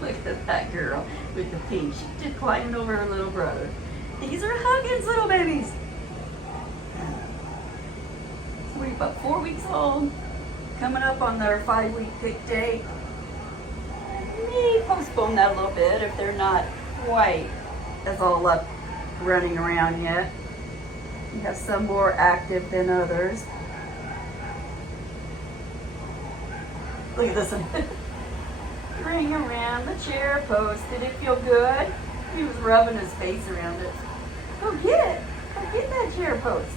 Look at that girl with the pink. She's just climbing over her little brother. These are Huggins little babies. So we're about 4 weeks old, coming up on their 5-week pick day. May postpone that a little bit if they're not quite as all up running around yet. We have some more active than others. Look at this one. Ring around the chair post. Did it feel good? He was rubbing his face around it. Go get it. Go get that chair post.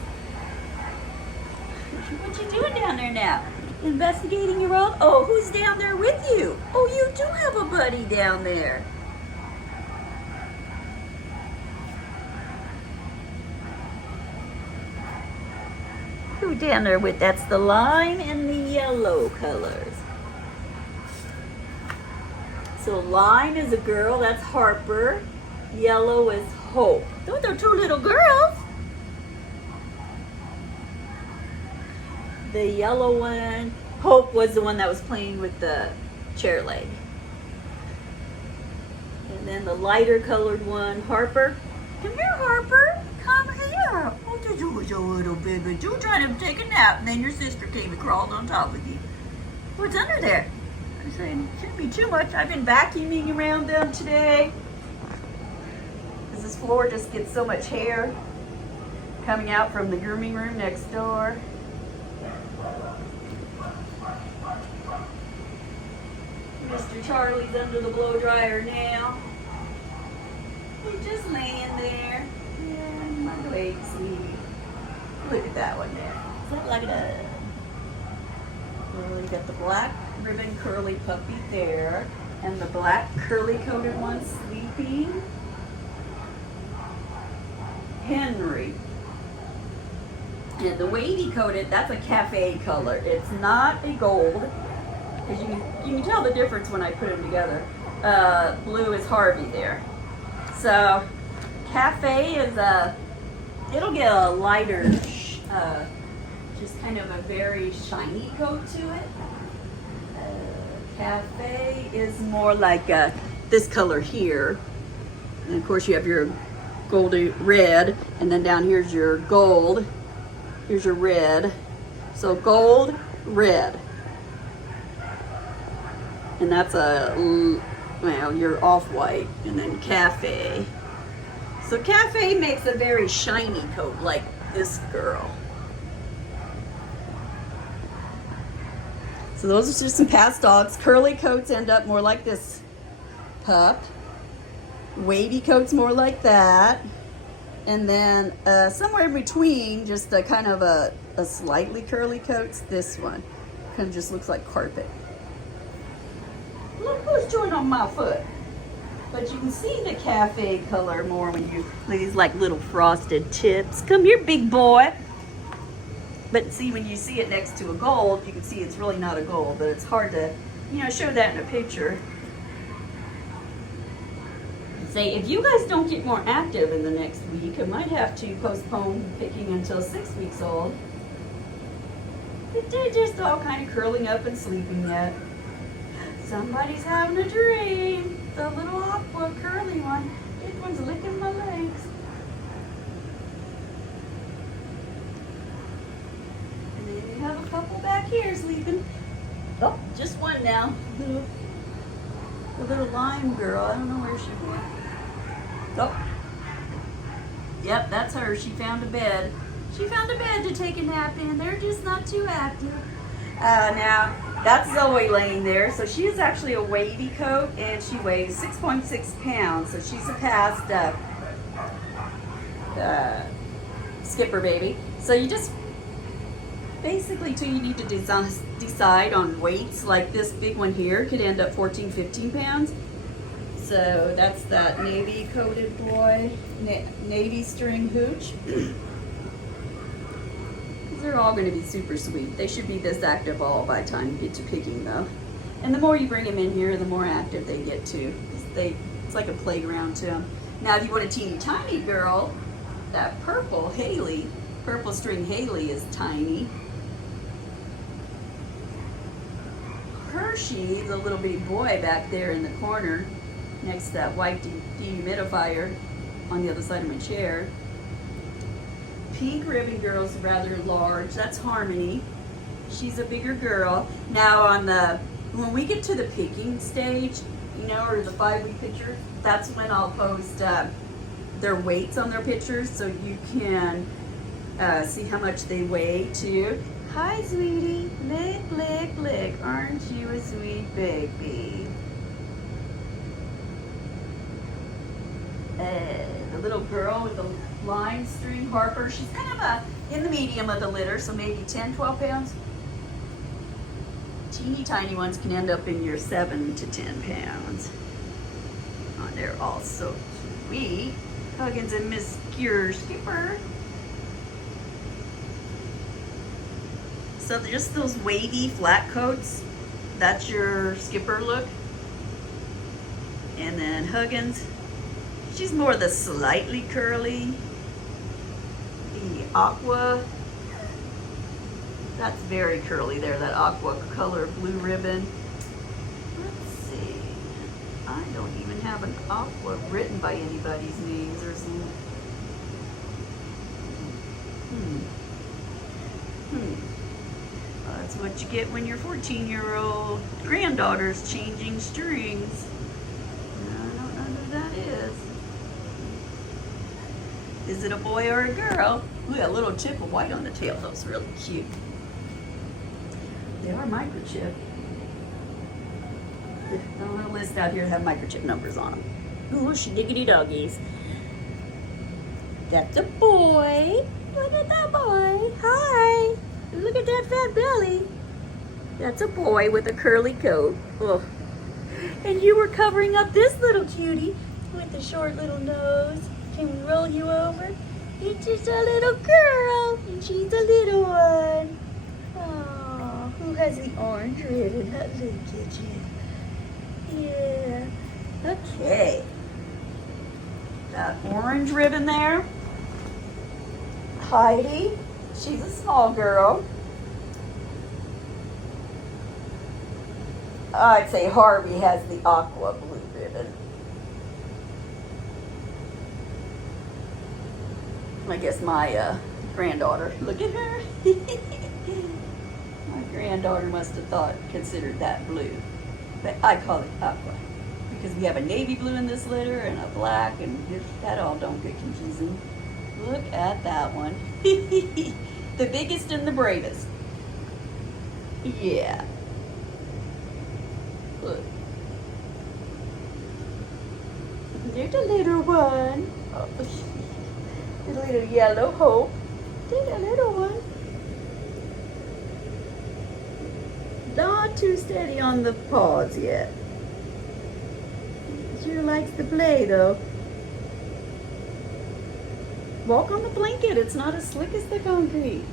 What you doing down there now? Investigating your world? Oh, who's down there with you? Oh, you do have a buddy down there. Who down there with? That's the lime and the yellow colors. So lime is a girl, that's Harper. Yellow is Hope. Those are 2 little girls. The yellow one, Hope, was the one that was playing with the chair leg. And then the lighter colored one, Harper. Come here, Harper. Come here. What did you do with your little baby? You tried to take a nap, and then your sister came and crawled on top of you. What's under there? I'm saying it shouldn't be too much. I've been vacuuming around them today. Because this floor just gets so much hair coming out from the grooming room next door. Mr. Charlie's under the blow dryer now. He's just laying there. Yeah, my legs sleepy. Look at that one there. Look at that. Well, you got the black ribbon curly puppy there, and the black curly coated one sleeping. Henry. And the wavy coated, that's a cafe color. It's not a gold, because you can tell the difference when I put them together. Blue is Harvey there. So cafe is it'll get a lighter, just kind of a very shiny coat to it. Cafe is more like this color here. And of course you have your goldy red, and then down here's your gold. Here's your red. So gold, red. And that's well, your off-white, and then cafe. So cafe makes a very shiny coat like this girl. So those are just some past dogs. Curly coats end up more like this pup. Wavy coats more like that. And then somewhere in between, just a kind of a slightly curly coat's this one. Kind of just looks like carpet. Look who's chewing on my foot. But you can see the cafe color more when you, these like little frosted tips. Come here, big boy. But see, when you see it next to a gold, you can see it's really not a gold, but it's hard to, show that in a picture. Say, if you guys don't get more active in the next week, I might have to postpone picking until 6 weeks old. But they're just all kind of curling up and sleeping yet. Somebody's having a dream. The little aqua curly one. This one's licking my legs. And then we have a couple back here sleeping. Oh, just one now. The little lime girl. I don't know where she went. Oh. Yep, that's her. She found a bed. She found a bed to take a nap in. They're just not too active. Now, that's Zoe laying there. So she is actually a wavy coat, and she weighs 6.6 pounds. So she's a past skipper baby. So you just basically you need to decide on weights. Like this big one here could end up 14, 15 pounds. So that's that navy coated boy, navy string hooch. They're all going to be super sweet. They should be this active all by the time you get to picking though. And the more you bring them in here, the more active they get too. It's like a playground to them. Now if you want a teeny tiny girl, that purple string Haley is tiny. Her Hershey, the little bitty boy back there in the corner, next to that white dehumidifier on the other side of my chair. Pink ribbon girl's rather large. That's Harmony. She's a bigger girl. Now when we get to the picking stage, you know, or the 5-week picture, that's when I'll post their weights on their pictures so you can see how much they weigh too. Hi, sweetie. Lick, lick, lick. Aren't you a sweet baby? The little girl with the line string, Harper, she's kind of in the medium of the litter, so maybe 10, 12 pounds. Teeny tiny ones can end up in your 7 to 10 pounds. Oh, they're all so sweet. Huggins and Miss Skipper. So just those wavy flat coats, that's your Skipper look. And then Huggins, she's more the slightly curly. The aqua, that's very curly there, that aqua color blue ribbon. Let's see, I don't even have an aqua written by anybody's names or something. That's what you get when your 14-year-old granddaughter's changing strings. I don't know who that is. Is it a boy or a girl? Ooh, a little chip of white on the tail. That's really cute. They are microchip. A little list out here have microchip numbers on them. Ooh, she diggity doggies. That's a boy. Look at that boy. Hi. Look at that fat belly. That's a boy with a curly coat. Oh. And you were covering up this little cutie with the short little nose. Can we roll you over? It's just a little girl, and she's a little one. Oh, who has the orange ribbon? That little kitchen. Yeah. Okay. That orange ribbon there. Heidi. She's a small girl. I'd say Harvey has the aqua blue ribbon. I guess my granddaughter, look at her. My granddaughter must have considered that blue. But I call it aqua because we have a navy blue in this litter and a black, and that all don't get confusing. Look at that one. The biggest and the bravest. Yeah. Look. There's a little one. Oh, the little yellow hope. There's a little one. Not too steady on the paws yet. Sure likes to play though. Walk on the blanket. It's not as slick as the concrete.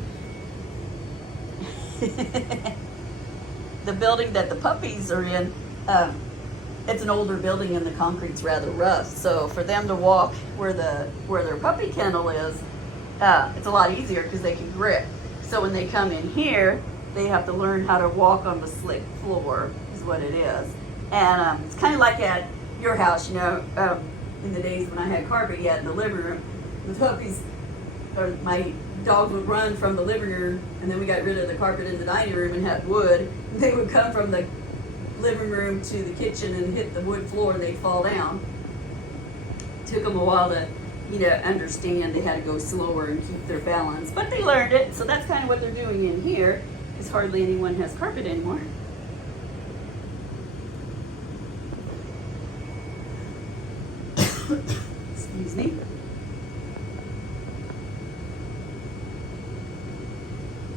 The building that the puppies are in, it's an older building and the concrete's rather rough. So for them to walk where their puppy kennel is, it's a lot easier because they can grip. So when they come in here, they have to learn how to walk on the slick floor, is what it is. And it's kind of like at your house, you know, in the days when I had carpet yet in the living room. The puppies, or my dog would run from the living room, and then we got rid of the carpet in the dining room and had wood. They would come from the living room to the kitchen and hit the wood floor, and they'd fall down. It took them a while to, understand they had to go slower and keep their balance, but they learned it. So that's kind of what they're doing in here, because hardly anyone has carpet anymore. Excuse me.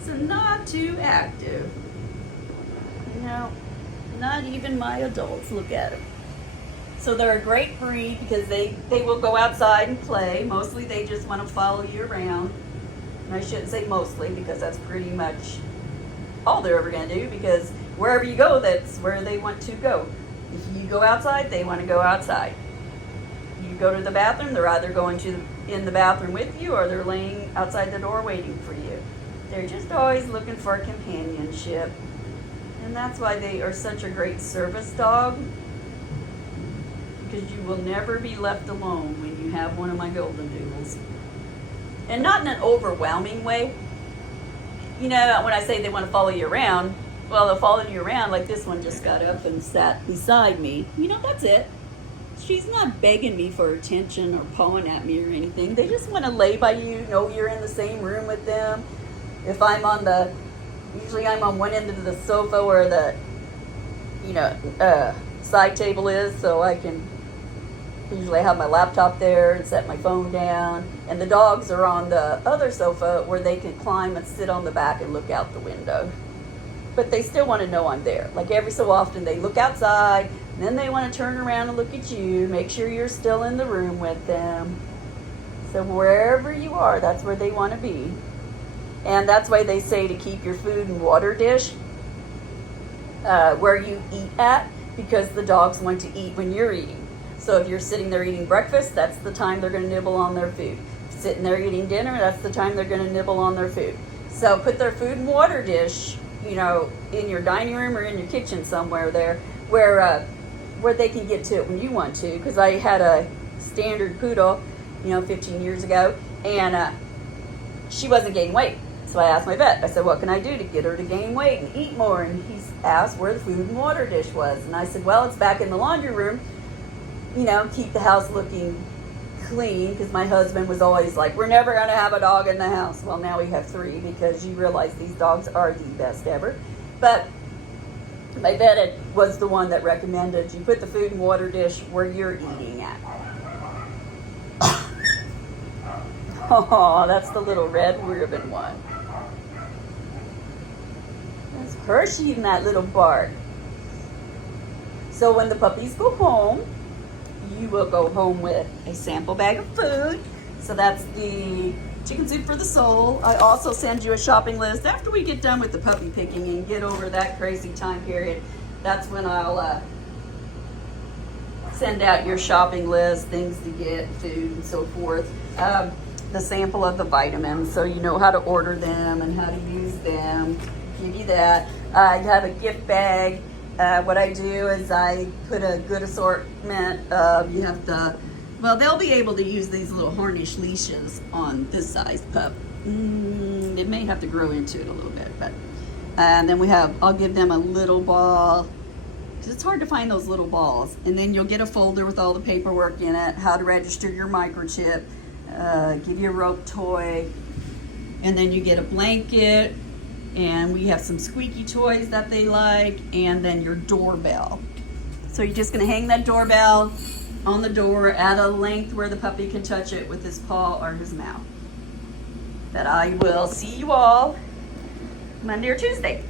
So not too active. Not even my adults. Look at them. So they're a great breed because they will go outside and play. Mostly they just want to follow you around. And I shouldn't say mostly because that's pretty much all they're ever going to do, because wherever you go, that's where they want to go. If you go outside, they want to go outside. You go to the bathroom, they're either going in the bathroom with you or they're laying outside the door waiting for you. They're just always looking for companionship. And that's why they are such a great service dog, because you will never be left alone when you have one of my golden doodles. And not in an overwhelming way. You know, when I say they want to follow you around, well, they'll follow you around. Like this one just got up and sat beside me. You know, that's it. She's not begging me for attention or pawing at me or anything. They just want to lay by you, know you're in the same room with them. If I'm on usually I'm on one end of the sofa where the, side table is, so I can usually have my laptop there and set my phone down. And the dogs are on the other sofa where they can climb and sit on the back and look out the window. But they still want to know I'm there. Like every so often they look outside, and then they want to turn around and look at you, make sure you're still in the room with them. So wherever you are, that's where they want to be. And that's why they say to keep your food and water dish where you eat at, because the dogs want to eat when you're eating. So if you're sitting there eating breakfast, that's the time they're going to nibble on their food. Sitting there eating dinner, that's the time they're going to nibble on their food. So put their food and water dish, in your dining room or in your kitchen somewhere there, where they can get to it when you want to. Because I had a standard poodle, 15 years ago, and she wasn't gaining weight. So I asked my vet, I said, what can I do to get her to gain weight and eat more? And he asked where the food and water dish was. And I said, well, it's back in the laundry room. Keep the house looking clean, because my husband was always like, we're never going to have a dog in the house. Well, now we have 3, because you realize these dogs are the best ever. But my vet was the one that recommended you put the food and water dish where you're eating at. Oh, that's the little red ribbon one. That's Hershey in that little bark. So when the puppies go home, you will go home with a sample bag of food. So that's the chicken soup for the soul. I also send you a shopping list after we get done with the puppy picking and get over that crazy time period. That's when I'll send out your shopping list, things to get, food and so forth. The sample of the vitamins, so you know how to order them and how to use them. Give you that. I have a gift bag. What I do is I put a good assortment of, they'll be able to use these little harness leashes on this size pup. It may have to grow into it a little bit, but and then I'll give them a little ball, because it's hard to find those little balls. And then you'll get a folder with all the paperwork in it, how to register your microchip, give you a rope toy, and then you get a blanket, and we have some squeaky toys that they like, and then your doorbell. So you're just going to hang that doorbell on the door at a length where the puppy can touch it with his paw or his mouth. But I will see you all Monday or Tuesday.